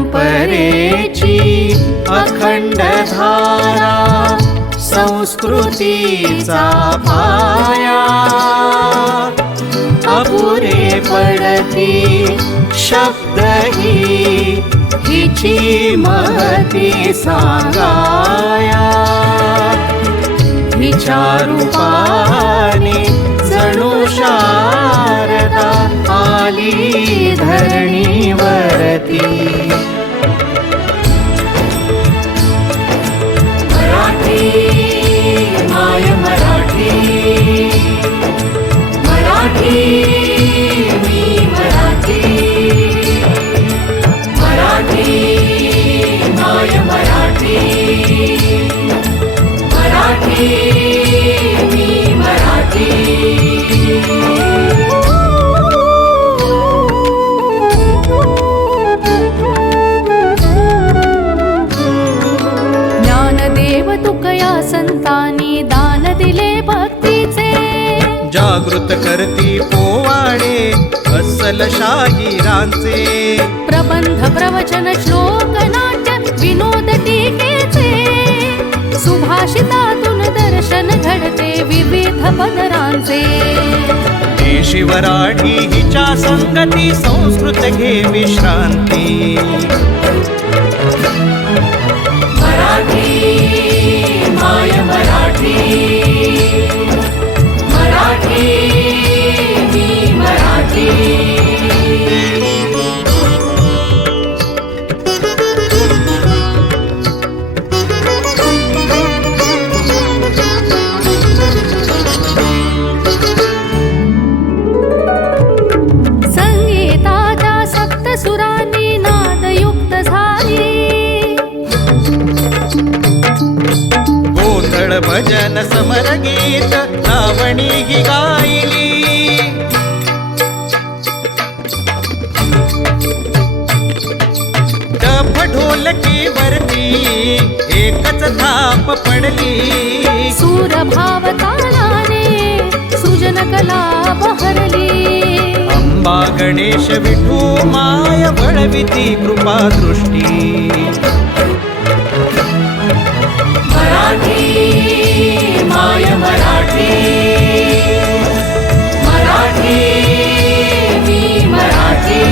परंपरेची अखंड धारा, संस्कृतीचा पाया, अपुरे पडती शब्दही हिची महती सांगाया. हिच्या रूपाने जणू शारदा आली धरणीवरती. मराठी माय मराठी, मराठी मी मराठी, मराठी माय मराठी, मराठी मी मराठी. ज्ञानदेव तुकया संतांनी दान दिले भक्तीचे. जागृत करती पोवाडे अस्सल शाहिरांचे. प्रबंध प्रवचन श्लोक नाट्य विनोद टीकेचे. सुभाषितातून दर्शन घडते विविध पदरांचे. देशी वराठी हिच्या संगती संस्कृत घे विश्रांती. मराठी माय मराठी, मराठी मी मराठी. संगीताच्या सप्तसुरांनी नादयुक्त झाली. गोंधळ भजन समर गीत लावणी ही गायली. डफ ढोलकी वरती एकच थाप पडली. सूर भाव तालाने सृजन कला बहरली. अंबा गणेश विठू माय वळविती कृपा दृष्टी. मराठी माय मराठी, मराठी मी मराठी.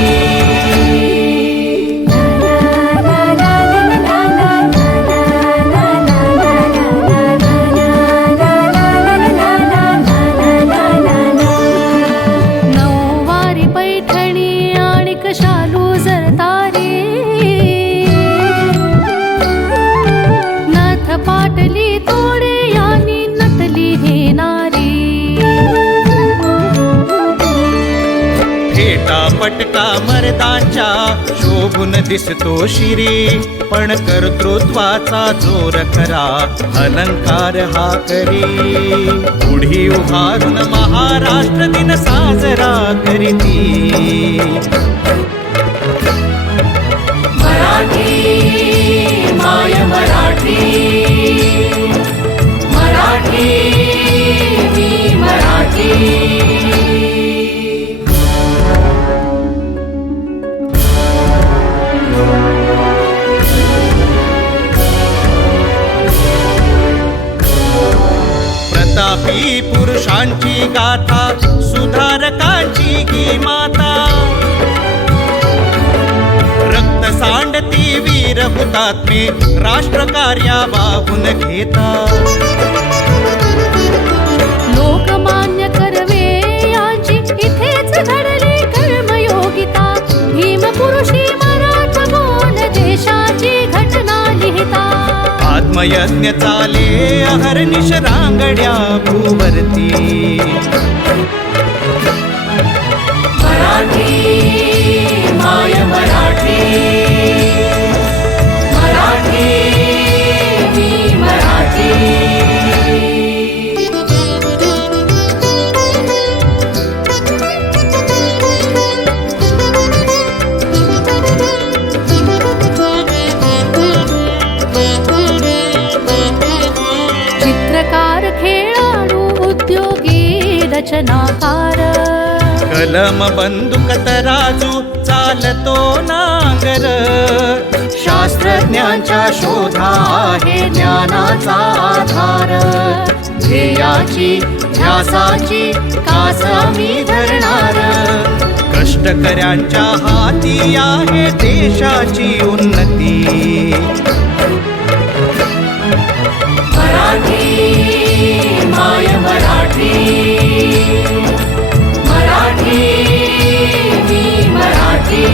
नऊवारी पैठणी आणि कशालू जरतारे. नथ पाटली तोडे यांनी नटली हे नारी. फेटा पटका मर्दांच्या शोभून दिसतो शिरी. पण कर्तृत्वाचा जोर खरा अलंकार हा करी. पुढी उभारून महाराष्ट्र दिन साजरा करीती. मराठी माय मराठी, मराठी मी मराठी. प्रतापी पुरुषांची गाथा सुधारकांची ही माता. रक्त सांडती वीर हुतात्मे राष्ट्रकार्या वाहून घेता. लोकमान्य कर्वे यांची इथेच घडली कर्मयोगिता. भीमपुरुषी मराठा बोल देशाची घटना लिहिता. आत्मयज्ञ चाले अहर्निश रांगड्या भूवरती. मराठी माय मराठी, मराठी मी मराठी. विवेचनाकार कलम बंदुक तराजू चालतो नांगर शास्त्रज्ञांच्या शोधा आहे ज्ञानाचा आधार ध्येयाची ध्यासाची कास आम्ही धरणार कष्टकऱ्यांच्या हाती आहे देशाची उन्नती मराठी माय मराठी मराठी मी मराठी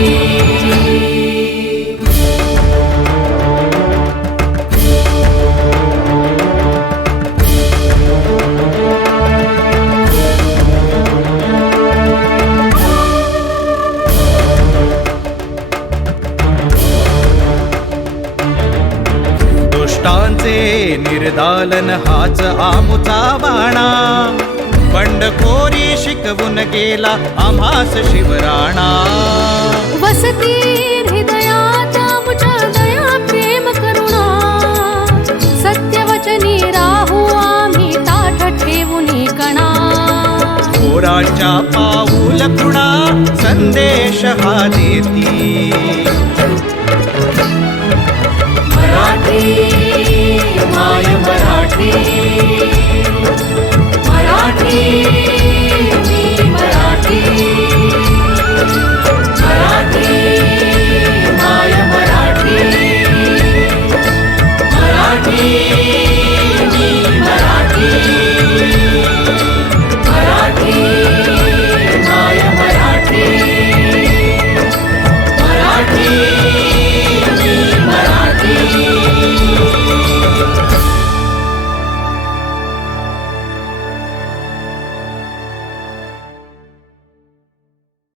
दुष्टांचे निर्दालन हाच आमुचा बाणा बंडखोरी शिकवून गेला आम्हास शिवराणा वसती हृदयात आमुच्या दया प्रेम करुणा सत्यवचनी राहू आम्ही ताठ ठेवूनी कणा थोरांच्या पाऊल खुणा संदेश हा देती मराठी माय मराठी